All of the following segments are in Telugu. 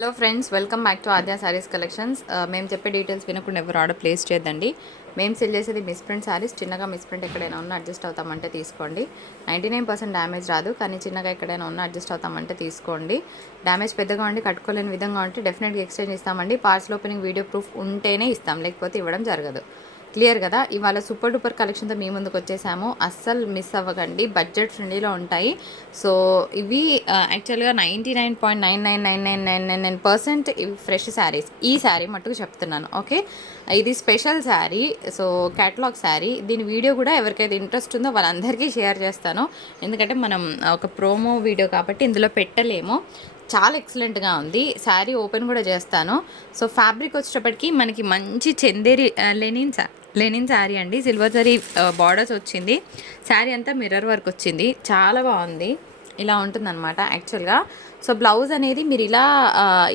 Hello friends welcome back to Aadya saris collections మేము చెప్పే డీటెయిల్స్ వినకుండా ఎవరు ఆర్డర్ ప్లేస్ చేయొద్దండి. మేము సెల్ చేసేది మిస్ప్రింట్ శారీస్ చిన్నగా మిస్ప్రింట్ ఎక్కడైనా ఉన్నా అడ్జస్ట్ అవుతామంటే తీసుకోండి. నైంటీ నైన్ పర్సెంట్ డ్యామేజ్ రాదు కానీ చిన్నగా ఎక్కడైనా ఉన్నా అడ్జస్ట్ అవుతామంటే తీసుకోండి. డ్యామేజ్ పెద్దగా ఉండి కట్టుకోలేని విధంగా ఉంటే డెఫినెట్గా ఎక్స్చేంజ్ ఇస్తామండి. పార్సల్ ఓపెనింగ్ వీడియో ప్రూఫ్ ఉంటేనే ఇస్తాం లేకపోతే ఇవ్వడం జరగదు. క్లియర్ కదా? ఇవాళ సూపర్ డూపర్ కలెక్షన్తో మీ ముందుకు వచ్చేసాము. అస్సలు మిస్ అవ్వకండి. బడ్జెట్ ఫ్రెండ్లీలో ఉంటాయి. సో ఇవి యాక్చువల్గా ninety nine point nine nine nine nine nine nine nine percent ఇవి ఫ్రెష్ శారీస్. ఈ శారీ మట్టుకు చెప్తున్నాను ఓకే? ఇది special sari so catalogue sari. దీని వీడియో కూడా ఎవరికైతే ఇంట్రెస్ట్ ఉందో వాళ్ళందరికీ షేర్ చేస్తాను. ఎందుకంటే మనం ఒక ప్రోమో వీడియో కాబట్టి ఇందులో పెట్టలేము. చాలా ఎక్సలెంట్గా ఉంది. శారీ ఓపెన్ కూడా చేస్తాను. సో ఫ్యాబ్రిక్ వచ్చేటప్పటికి మనకి మంచి చందేరి లెనిన్ లెనిన్ శారీ అండి. సిల్వర్ జరీ బార్డర్స్ వచ్చింది. శారీ అంతా మిర్రర్ వర్క్ వచ్చింది. చాలా బాగుంది. ఇలా ఉంటుందన్నమాట యాక్చువల్గా సో బ్లౌజ్ అనేది మీరు ఇలా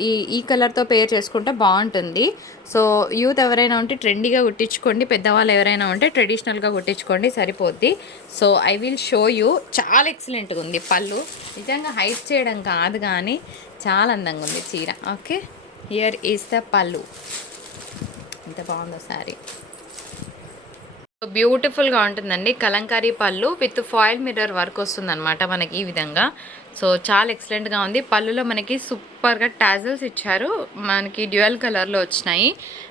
ఈ ఈ కలర్తో పేర్ చేసుకుంటే బాగుంటుంది. సో యూత్ ఎవరైనా ఉంటే ట్రెండీగా కుట్టించుకోండి. పెద్దవాళ్ళు ఎవరైనా ఉంటే ట్రెడిషనల్గా కుట్టించుకోండి. సరిపోద్ది. So I will show you చాలా ఎక్సలెంట్గా ఉంది పళ్ళు. నిజంగా హైట్ చేయడం కాదు కానీ చాలా అందంగా ఉంది చీర. ఓకే హియర్ ఈస్ ద పళ్ళు. ఎంత బాగుందో శారీ. బ్యూటిఫుల్గా ఉంటుందండి. కలంకారీ పళ్ళు విత్ ఫాయిల్ మిర్రర్ వర్క్ వస్తుందన్నమాట మనకి ఈ విధంగా. సో చాలా ఎక్సలెంట్గా ఉంది. పళ్ళులో మనకి సూప్ సూపర్గా టాజల్స్ ఇచ్చారు. మనకి డ్యూయల్ కలర్లో వచ్చినాయి.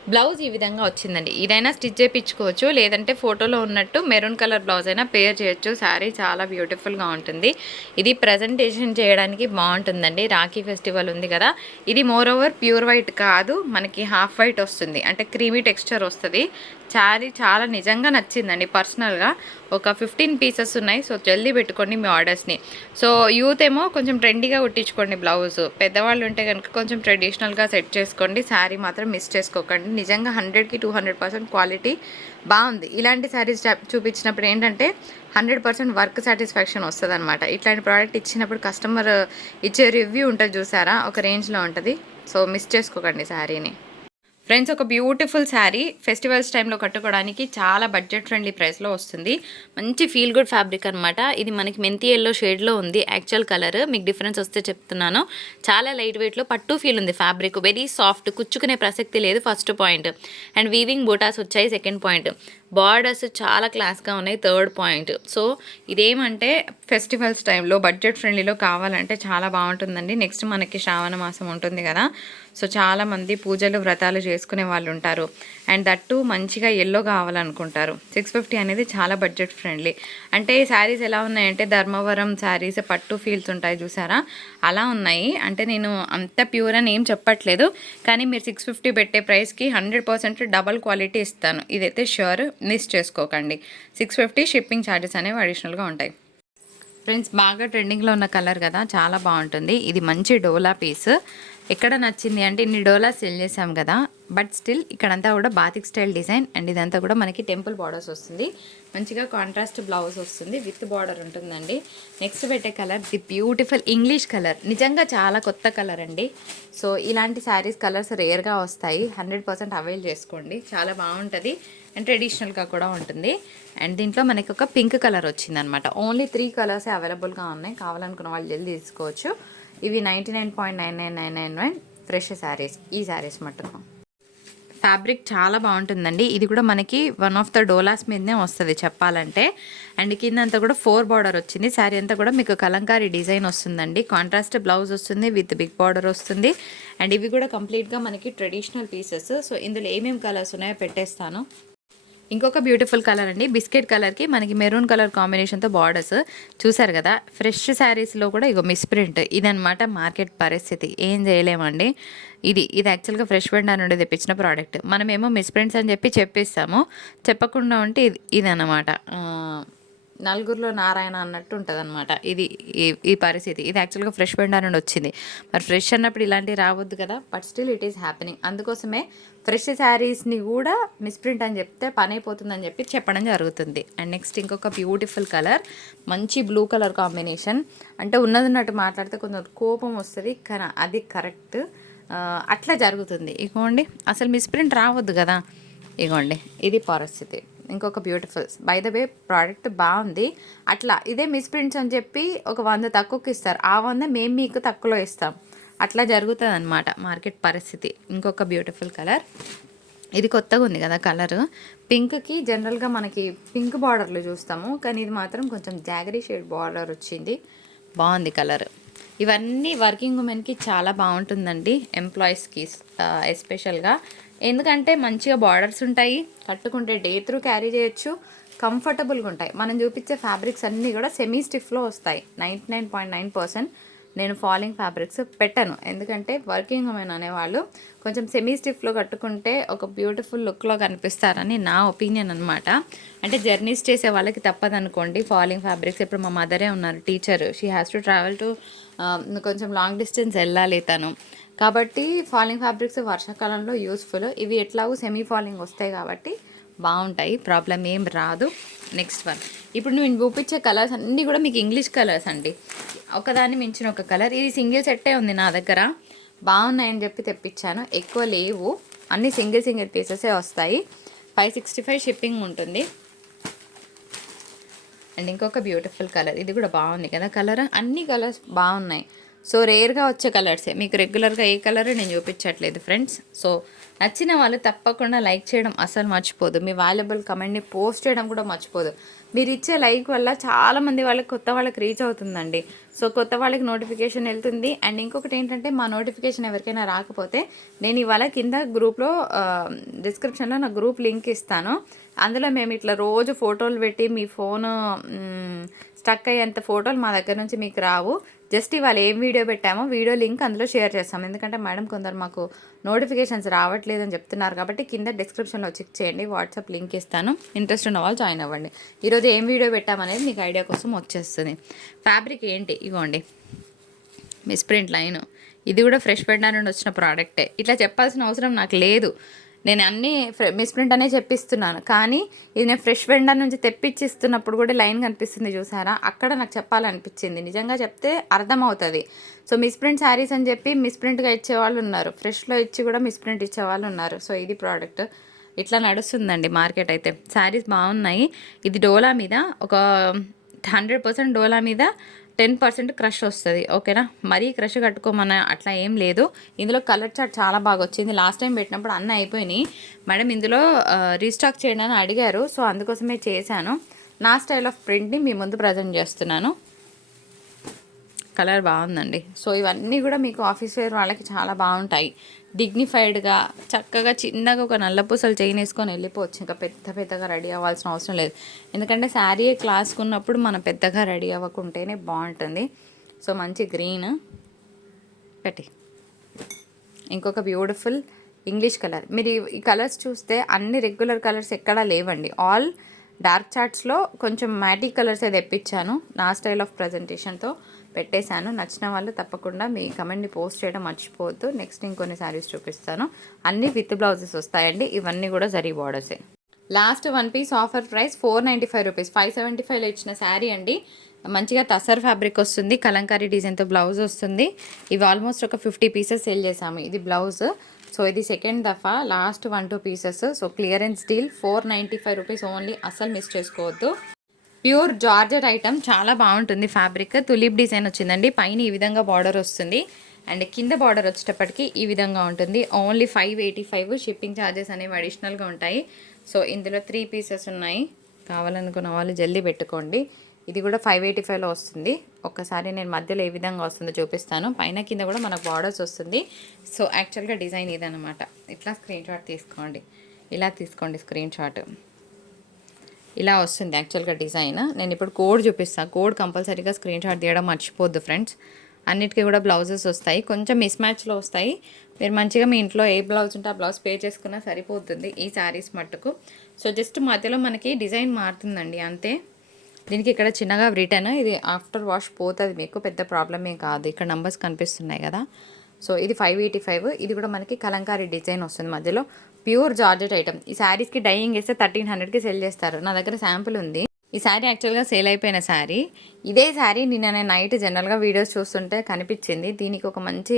బ్లౌజ్ ఈ విధంగా వచ్చిందండి. ఇదైనా స్టిచ్ చేయించుకోవచ్చు. లేదంటే ఫోటోలో ఉన్నట్టు మెరూన్ కలర్ బ్లౌజ్ అయినా పేర్ చేయొచ్చు. శారీ చాలా బ్యూటిఫుల్గా ఉంటుంది. ఇది ప్రజెంటేషన్ చేయడానికి బాగుంటుందండి. రాఖీ ఫెస్టివల్ ఉంది కదా. ఇది మోర్ ఓవర్ ప్యూర్ వైట్ కాదు. మనకి హాఫ్ వైట్ వస్తుంది. అంటే క్రీమీ టెక్స్చర్ వస్తుంది. శారీ చాలా నిజంగా నచ్చిందండి పర్సనల్గా. ఒక ఫిఫ్టీన్ పీసెస్ ఉన్నాయి. సో జల్దీ పెట్టుకోండి మీ ఆర్డర్స్ని సో యూత్ ఏమో కొంచెం ట్రెండీగా కుట్టించుకోండి బ్లౌజ్ పెద్దవాళ్ళు ఉంటే కనుక కొంచెం ట్రెడిషనల్గా సెట్ చేసుకోండి. శారీ మాత్రం మిస్ చేసుకోకండి. నిజంగా హండ్రెడ్కి టూ హండ్రెడ్ పర్సెంట్ క్వాలిటీ బాగుంది. ఇలాంటి శారీస్ చూపించినప్పుడు ఏంటంటే హండ్రెడ్ పర్సెంట్ వర్క్ సాటిస్ఫాక్షన్ వస్తుంది అనమాట ఇట్లాంటి ప్రోడక్ట్ ఇచ్చినప్పుడు కస్టమర్ ఇచ్చే రివ్యూ ఉంటుంది చూసారా? ఒక రేంజ్లో ఉంటుంది. సో మిస్ చేసుకోకండి శారీని ఫ్రెండ్స్ ఒక బ్యూటిఫుల్ శారీ ఫెస్టివల్స్ టైంలో కట్టుకోవడానికి చాలా బడ్జెట్ ఫ్రెండ్లీ ప్రైస్లో వస్తుంది. మంచి ఫీల్ గుడ్ ఫ్యాబ్రిక్ అనమాట ఇది మనకి మెంతి ఎల్లో షేడ్లో ఉంది. యాక్చువల్ కలర్ మీకు డిఫరెన్స్ వస్తే చెప్తున్నాను. చాలా లైట్ వెయిట్లో పట్టు ఫీల్ ఉంది ఫ్యాబ్రిక్. వెరీ సాఫ్ట్ కుచ్చుకునే ప్రసక్తి లేదు ఫస్ట్ పాయింట్. అండ్ వీవింగ్ బూటాస్ వచ్చాయి సెకండ్ పాయింట్. బార్డర్స్ చాలా క్లాస్గా ఉన్నాయి థర్డ్ పాయింట్. సో ఇదేమంటే ఫెస్టివల్స్ టైంలో బడ్జెట్ ఫ్రెండ్లీలో కావాలంటే చాలా బాగుంటుందండి. నెక్స్ట్ మనకి శ్రావణ మాసం ఉంటుంది కదా. సో చాలామంది పూజలు వ్రతాలు చేసుకునే వాళ్ళు ఉంటారు. అండ్ దట్టు మంచిగా ఎల్లో కావాలనుకుంటారు. సిక్స్ ఫిఫ్టీ అనేది చాలా బడ్జెట్ ఫ్రెండ్లీ. అంటే ఈ శారీస్ ఎలా ఉన్నాయంటే ధర్మవరం శారీస్ పట్టు ఫీల్స్ ఉంటాయి చూసారా? అలా ఉన్నాయి. అంటే నేను అంత ప్యూర్ అని ఏం చెప్పట్లేదు. కానీ మీరు సిక్స్ ఫిఫ్టీ పెట్టే ప్రైస్కి హండ్రెడ్ పర్సెంట్ డబల్ క్వాలిటీ ఇస్తాను. ఇదైతే ష్యూర్ మిస్ చేసుకోకండి. సిక్స్ ఫిఫ్టీ షిప్పింగ్ ఛార్జెస్ అనేవి అడిషనల్గా ఉంటాయి. ఫ్రెండ్స్ బాగా ట్రెండింగ్లో ఉన్న కలర్ కదా. చాలా బాగుంటుంది. ఇది మంచి డోలా పీస్. ఎక్కడ నచ్చింది అంటే ఇన్ని డోలా సెల్ చేసాం కదా బట్ స్టిల్ ఇక్కడంతా కూడా బాతిక్ స్టైల్ డిజైన్ అండ్ ఇదంతా కూడా మనకి టెంపుల్ బార్డర్స్ వస్తుంది. మంచిగా కాంట్రాస్ట్ బ్లౌజ్ వస్తుంది విత్ బార్డర్ ఉంటుందండి. నెక్స్ట్ పెట్టే colour the beautiful English colour నిజంగా చాలా కొత్త కలర్ అండి. సో ఇలాంటి శారీస్ కలర్స్ రేర్గా వస్తాయి. హండ్రెడ్ పర్సెంట్ అవైల్ చేసుకోండి. చాలా బాగుంటుంది. అండ్ ట్రెడిషనల్గా కూడా ఉంటుంది. అండ్ దీంట్లో మనకి ఒక పింక్ కలర్ వచ్చిందనమాట ఓన్లీ త్రీ కలర్స్ అవైలబుల్గా ఉన్నాయి. కావాలనుకున్న వాళ్ళు జల్దీ తీసుకోవచ్చు. ఇవి ninety nine point nine nine nine nine nine fresh saris. ఈ శారీస్ మటుకు ఫ్యాబ్రిక్ చాలా బాగుంటుందండి. ఇది కూడా మనకి వన్ ఆఫ్ ద డోలాస్ మీదనే వస్తుంది చెప్పాలంటే. అండ్ కింద అంతా కూడా ఫోర్ బార్డర్ వచ్చింది. శారీ అంతా కూడా మీకు కలంకారీ డిజైన్ వస్తుందండి. కాంట్రాస్ట్ బ్లౌజ్ వస్తుంది విత్ బిగ్ బార్డర్ వస్తుంది. అండ్ ఇవి కూడా కంప్లీట్గా మనకి ట్రెడిషనల్ పీసెస్ సో ఇందులో ఏమేమి కలర్స్ ఉన్నాయో పెట్టేస్తాను. ఇంకొక బ్యూటిఫుల్ కలర్ అండి. బిస్కెట్ కలర్కి మనకి మెరూన్ కలర్ కాంబినేషన్తో బార్డర్స్ చూసారు కదా? ఫ్రెష్ శారీస్లో కూడా ఇగో మిస్ప్రింట్ ఇదనమాట మార్కెట్ పరిస్థితి. ఏం చేయలేమండి. ఇది ఇది యాక్చువల్గా ఫ్రెష్ వెండా నుండి తెప్పించిన ప్రోడక్ట్ మనమేమో మిస్ప్రింట్స్ అని చెప్పి చెప్పిస్తాము. చెప్పకుండా ఉంటే ఇది ఇదనమాట నలుగురిలో నారాయణ అన్నట్టు ఉంటుంది అనమాట ఇది ఈ- ఈ పరిస్థితి. ఇది యాక్చువల్గా ఫ్రెష్ బెండా నుండి వచ్చింది. మరి ఫ్రెష్ అన్నప్పుడు ఇలాంటివి రావద్దు కదా? But still it is happening అందుకోసమే ఫ్రెష్ శారీస్ని కూడా మిస్ప్రింట్ అని చెప్తే పని అయిపోతుందని చెప్పి చెప్పడం జరుగుతుంది. అండ్ నెక్స్ట్ ఇంకొక బ్యూటిఫుల్ కలర్ మంచి బ్లూ కలర్ కాంబినేషన్ అంటే ఉన్నది ఉన్నట్టు మాట్లాడితే కొంచెం కోపం వస్తుంది కానీ అది కరెక్ట్ అట్లా జరుగుతుంది. ఇగోండి అసలు మిస్ప్రింట్ రావద్దు కదా. ఇగోండి ఇది పరిస్థితి. ఇంకొక beautiful by the way product బాగుంది. అట్లా ఇదే మిస్ప్రింట్స్ అని చెప్పి ఒక వంద తక్కువకి ఇస్తారు. ఆ వంద మేము మీకు తక్కువలో ఇస్తాం. అట్లా జరుగుతుంది అనమాట మార్కెట్ పరిస్థితి. ఇంకొక బ్యూటిఫుల్ కలర్. ఇది కొత్తగా ఉంది కదా కలర్. పింక్కి జనరల్గా మనకి పింక్ బార్డర్లు చూస్తాము. కానీ ఇది మాత్రం కొంచెం జాగరీ షేడ్ బార్డర్ వచ్చింది. బాగుంది కలర్. ఇవన్నీ వర్కింగ్ ఉమెన్కి చాలా బాగుంటుందండి ఎంప్లాయీస్కి ఎస్పెషల్గా. ఎందుకంటే మంచిగా బార్డర్స్ ఉంటాయి. కట్టుకుంటే డే త్రూ క్యారీ చేయొచ్చు. కంఫర్టబుల్గా ఉంటాయి. మనం చూపించే ఫ్యాబ్రిక్స్ అన్నీ కూడా సెమీ స్టిఫ్లో వస్తాయి. Ninety nine point nine percent నేను ఫాలింగ్ ఫ్యాబ్రిక్స్ పెట్టాను. ఎందుకంటే వర్కింగ్ ఉమెన్ అనేవాళ్ళు కొంచెం సెమీ స్టిఫ్లో కట్టుకుంటే ఒక బ్యూటిఫుల్ లుక్లో కనిపిస్తారని నా ఒపీనియన్ అనమాట అంటే జర్నీస్ చేసే వాళ్ళకి తప్పదనుకోండి ఫాలింగ్ ఫ్యాబ్రిక్స్. ఇప్పుడు మా మదరే ఉన్నారు teacher. She has to travel to కొంచెం లాంగ్ డిస్టెన్స్ వెళ్ళాలి తను. కాబట్టి ఫాలింగ్ ఫ్యాబ్రిక్స్ వర్షాకాలంలో యూస్ఫుల్ ఇవి ఎట్లాగూ సెమీ ఫాలింగ్ వస్తాయి కాబట్టి బాగుంటాయి. ప్రాబ్లం ఏం రాదు. నెక్స్ట్ వన్ ఇప్పుడు నేను చూపించే కలర్స్ అన్నీ కూడా మీకు ఇంగ్లీష్ కలర్స్ అండి. ఒకదాన్ని మించిన ఒక కలర్ ఇది సింగిల్ సెట్టే ఉంది నా దగ్గర. బాగున్నాయని చెప్పి తెప్పించాను. ఎక్కువ లేవు. అన్ని సింగిల్ సింగిల్ పీసెసే వస్తాయి. ఫైవ్ సిక్స్టీ ఫైవ్ షిప్పింగ్ ఉంటుంది. అండ్ ఇంకొక బ్యూటిఫుల్ కలర్ ఇది కూడా బాగుంది కదా కలర్ అన్ని కలర్స్ బాగున్నాయి. సో రేర్గా వచ్చే కలర్సే మీకు రెగ్యులర్గా ఏ కలర్ నేను చూపించట్లేదు ఫ్రెండ్స్ సో నచ్చిన వాళ్ళు తప్పకుండా లైక్ చేయడం అసలు మర్చిపోదు. మీ వాల్యుబుల్ కమెంట్ని పోస్ట్ చేయడం కూడా మర్చిపోదు. మీరు ఇచ్చే లైక్ వల్ల చాలామంది వాళ్ళకి కొత్త వాళ్ళకి రీచ్ అవుతుందండి. సో కొత్త వాళ్ళకి నోటిఫికేషన్ వెళ్తుంది. అండ్ ఇంకొకటి ఏంటంటే మా నోటిఫికేషన్ ఎవరికైనా రాకపోతే నేను ఇవాళ కింద గ్రూప్లో డిస్క్రిప్షన్లో నా గ్రూప్ లింక్ ఇస్తాను. అందులో మేము ఇట్లా రోజు ఫోటోలు పెట్టి మీ ఫోన్ స్టక్ అయ్యేంత ఫోటోలు మా దగ్గర నుంచి మీకు రావు. జస్ట్ ఇవాళ ఏం వీడియో పెట్టామో వీడియో లింక్ అందులో షేర్ చేస్తాం. ఎందుకంటే మేడం కొందరు మాకు నోటిఫికేషన్స్ రావట్లేదు అని చెప్తున్నారు కాబట్టి కింద డిస్క్రిప్షన్లో చెక్ చేయండి వాట్సాప్ లింక్ ఇస్తాను. ఇంట్రెస్ట్ ఉన్న వాళ్ళు జాయిన్ అవ్వండి. ఈరోజు ఏం వీడియో పెట్టామనేది మీకు ఐడియా కోసం వచ్చేస్తుంది. ఫ్యాబ్రిక్ ఏంటి? ఇగోండి. Miss print line. ఇది కూడా ఫ్రెష్ పెట్టడానికి నుండి వచ్చిన ప్రోడక్టే. ఇట్లా చెప్పాల్సిన అవసరం నాకు లేదు. నేను అన్నీ మిస్ప్రింట్ అనే చెప్పిస్తున్నాను. కానీ ఇది నేను ఫ్రెష్ వెండర్ నుంచి తెప్పించిస్తున్నప్పుడు కూడా లైన్ కనిపిస్తుంది చూసారా? అక్కడ నాకు చెప్పాలనిపించింది. నిజంగా చెప్తే అర్థమవుతుంది. సో మిస్ప్రింట్ శారీస్ అని చెప్పి మిస్ప్రింట్గా ఇచ్చేవాళ్ళు ఉన్నారు. ఫ్రెష్లో ఇచ్చి కూడా మిస్ప్రింట్ ఇచ్చేవాళ్ళు ఉన్నారు. సో ఇది ప్రోడక్ట్. ఇట్లా నడుస్తుందండి మార్కెట్ అయితే. శారీస్ బాగున్నాయి. ఇది డోలా మీద ఒక హండ్రెడ్ పర్సెంట్ డోలా మీద టెన్ పర్సెంట్ క్రష్ వస్తుంది ఓకేనా? మరీ క్రష్ కట్టుకోమన్న అట్లా ఏం లేదు. ఇందులో కలర్ చార్ట్ చాలా బాగా వచ్చింది. లాస్ట్ టైం పెట్టినప్పుడు అన్నీ అయిపోయినాయి. మేడం ఇందులో రీస్టాక్ చేయండి అని అడిగారు. సో అందుకోసమే చేశాను. నా స్టైల్ ఆఫ్ ప్రింట్ని మీ ముందు ప్రజెంట్ చేస్తున్నాను. కలర్ బాగుందండి. సో ఇవన్నీ కూడా మీకు ఆఫీస్ వేర్ వాళ్ళకి చాలా బాగుంటాయి. డిగ్నిఫైడ్గా చక్కగా చిన్నగా ఒక నల్ల పూసలు చైన్ వేసుకొని వెళ్ళిపోవచ్చు. ఇంకా పెద్ద పెద్దగా రెడీ అవ్వాల్సిన అవసరం లేదు. ఎందుకంటే శారీ క్లాస్కున్నప్పుడు మనం పెద్దగా రెడీ అవ్వకుంటేనే బాగుంటుంది. సో మంచి గ్రీన్ పెట్టి. ఇంకొక బ్యూటిఫుల్ ఇంగ్లీష్ కలర్. మీరు ఈ కలర్స్ చూస్తే అన్ని రెగ్యులర్ కలర్స్ ఎక్కడా లేవండి. ఆల్ డార్క్ చార్ట్స్లో కొంచెం మ్యాటిక్ కలర్స్ అయితే తెప్పించాను నా స్టైల్ ఆఫ్ ప్రజెంటేషన్తో. పెట్టేశాను. నచ్చిన వాళ్ళు తప్పకుండా మీ కమెంట్ని పోస్ట్ చేయడం మర్చిపోవద్దు. నెక్స్ట్ ఇంకొన్ని శారీస్ చూపిస్తాను. అన్ని విత్ బ్లౌజెస్ వస్తాయండి. ఇవన్నీ కూడా zari బార్డర్సే. Last one piece offer price four ninety five rupees. Five seventy ఫైవ్లో ఇచ్చిన శారీ అండి. మంచిగా తసర్ ఫ్యాబ్రిక్ వస్తుంది. కలంకారీ డిజైన్తో బ్లౌజ్ వస్తుంది. ఇవి ఆల్మోస్ట్ ఒక ఫిఫ్టీ పీసెస్ సేల్ చేసాము ఇది బ్లౌజ్. సో ఇది సెకండ్ దఫా. Last one two pieces. So clearance deal four ninety five rupees only. అస్సలు మిస్ చేసుకోవద్దు. ప్యూర్ జార్జెట్ ఐటమ్ చాలా బాగుంటుంది ఫ్యాబ్రిక్. తులిప్ డిజైన్ వచ్చిందండి. పైన ఈ విధంగా బార్డర్ వస్తుంది. అండ్ కింద బార్డర్ వచ్చేటప్పటికి ఈ విధంగా ఉంటుంది. Only five eighty five shipping charges అనేవి అడిషనల్గా ఉంటాయి. సో ఇందులో త్రీ పీసెస్ ఉన్నాయి. కావాలనుకున్న వాళ్ళు జల్దీ పెట్టుకోండి. ఇది కూడా ఫైవ్ ఎయిటీ ఫైవ్లో వస్తుంది. ఒక్కసారి నేను మధ్యలో ఏ విధంగా వస్తుందో చూపిస్తాను. పైన కింద కూడా మనకు బార్డర్స్ వస్తుంది. సో యాక్చువల్గా డిజైన్ ఇదనమాట ఇట్లా స్క్రీన్ షాట్ తీసుకోండి. ఇలా తీసుకోండి స్క్రీన్ షాట్ ఇలా వస్తుంది యాక్చువల్గా డిజైన్ నేను ఇప్పుడు కోడ్ చూపిస్తాను కోడ్ కంపల్సరీగా స్క్రీన్ షాట్ తీయడం మర్చిపోద్దు ఫ్రెండ్స్ అన్నిటికీ కూడా బ్లౌజెస్ వస్తాయి. కొంచెం మిస్ మ్యాచ్లో వస్తాయి. మీరు మంచిగా మీ ఇంట్లో ఏ బ్లౌజ్ ఉంటే ఆ బ్లౌజ్ పే చేసుకున్నా సరిపోతుంది ఈ శారీస్ మట్టుకు. సో జస్ట్ మధ్యలో మనకి డిజైన్ మారుతుందండి. అంతే. దీనికి ఇక్కడ చిన్నగా రిటర్న్ ఇది ఆఫ్టర్ వాష్ పోతుంది మీకు. పెద్ద ప్రాబ్లం ఏం కాదు. ఇక్కడ నంబర్స్ కనిపిస్తున్నాయి కదా. సో ఇది ఫైవ్ ఎయిటీ ఫైవ్ ఇది కూడా మనకి కలంకారీ డిజైన్ వస్తుంది మధ్యలో. ప్యూర్ జార్జెట్ ఐటమ్ ఈ శారీస్కి డైయింగ్ వేస్తే థర్టీన్ హండ్రెడ్కి సెల్ చేస్తారు. నా దగ్గర శాంపుల్ ఉంది. ఈ శారీ యాక్చువల్గా సేల్ అయిపోయిన శారీ ఇదే శారీ నిన్న నేను నైట్ జనరల్గా వీడియోస్ చూస్తుంటే కనిపించింది. దీనికి ఒక మంచి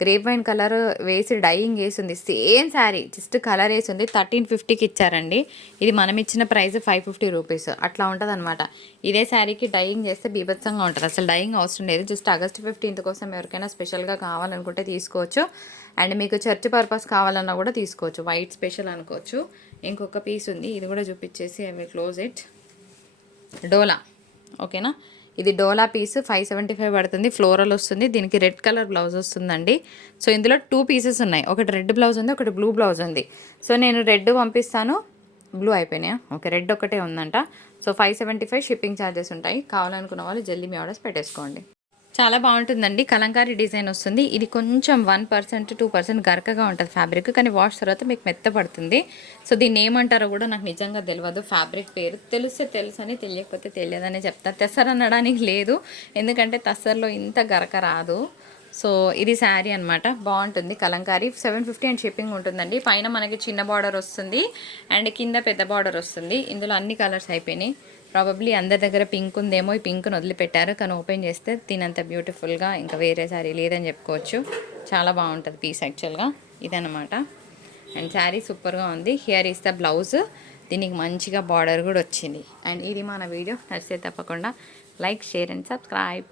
గ్రేప్ వైన్ కలర్ వేసి డైయింగ్ వేసింది. సేమ్ శారీ జస్ట్ కలర్ వేసింది. థర్టీన్ ఫిఫ్టీకి ఇచ్చారండి. ఇది మనం ఇచ్చిన ప్రైస్ ఫైవ్ ఫిఫ్టీ రూపీస్ అట్లా ఉంటుంది అనమాట ఇదే శారీకి డైయింగ్ చేస్తే బీభత్సంగా ఉంటుంది. అసలు డైయింగ్ అవసరం లేదు. జస్ట్ ఆగస్ట్ ఫిఫ్టీన్త్ కోసం ఎవరికైనా స్పెషల్గా కావాలనుకుంటే తీసుకోవచ్చు. అండ్ మీకు చర్చ్ పర్పస్ కావాలన్నా కూడా తీసుకోవచ్చు. వైట్ స్పెషల్ అనుకోవచ్చు. ఇంకొక పీస్ ఉంది. ఇది కూడా చూపించేసి ఐ విల్ క్లోజ్ ఇట్ డోలా ఓకేనా? ఇది డోలా పీస్ ఫైవ్ సెవెంటీ ఫైవ్ పడుతుంది ఫ్లోరల్ వస్తుంది దీనికి రెడ్ కలర్ బ్లౌజ్ వస్తుందండి. సో ఇందులో టూ పీసెస్ ఉన్నాయి ఒకటి రెడ్ బ్లౌజ్ ఉంది ఒకటి బ్లూ బ్లౌజ్ ఉంది. సో నేను రెడ్ పంపిస్తాను బ్లూ అయిపోయినాయా? ఓకే రెడ్ ఒకటే ఉందంట. So five seventy five shipping charges ఉంటాయి కావాలనుకున్న వాళ్ళు జల్దీ మీ ఆర్డర్స్ పెట్టేసుకోండి. చాలా బాగుంటుందండి. కలంకారీ డిజైన్ వస్తుంది. ఇది కొంచెం వన్ పర్సెంట్ టూ పర్సెంట్ గరకగా ఉంటుంది ఫ్యాబ్రిక్. కానీ వాష్ తర్వాత మీకు మెత్తపడుతుంది సో దీన్ని ఏమంటారో కూడా నాకు నిజంగా తెలియదు ఫ్యాబ్రిక్ పేరు తెలిస్తే తెలుసు అని తెలియకపోతే తెలియదని చెప్తా. తెసర్ అనడానికి లేదు. ఎందుకంటే తసర్లో ఇంత గరక రాదు. సో ఇది శారీ అనమాట బాగుంటుంది. Kalamkari seven fifty and shipping ఉంటుందండి. పైన మనకి చిన్న బార్డర్ వస్తుంది. అండ్ కింద పెద్ద బార్డర్ వస్తుంది. ఇందులో అన్ని కలర్స్ అయిపోయినాయి. ప్రాబబ్లీ అందరి దగ్గర పింక్ ఉందేమో. ఈ పింక్ను వదిలిపెట్టారు. కానీ ఓపెన్ చేస్తే దీనంత బ్యూటిఫుల్గా ఇంకా వేరే శారీ లేదని చెప్పుకోవచ్చు. చాలా బాగుంటుంది పీస్ యాక్చువల్గా ఇదనమాట అండ్ శారీ సూపర్గా ఉంది. హియర్ ఈస్ ద బ్లౌజ్ దీనికి మంచిగా బార్డర్ కూడా వచ్చింది. అండ్ ఇది మన వీడియో. నచ్చితే తప్పకుండా లైక్ షేర్ అండ్ సబ్స్క్రైబ్.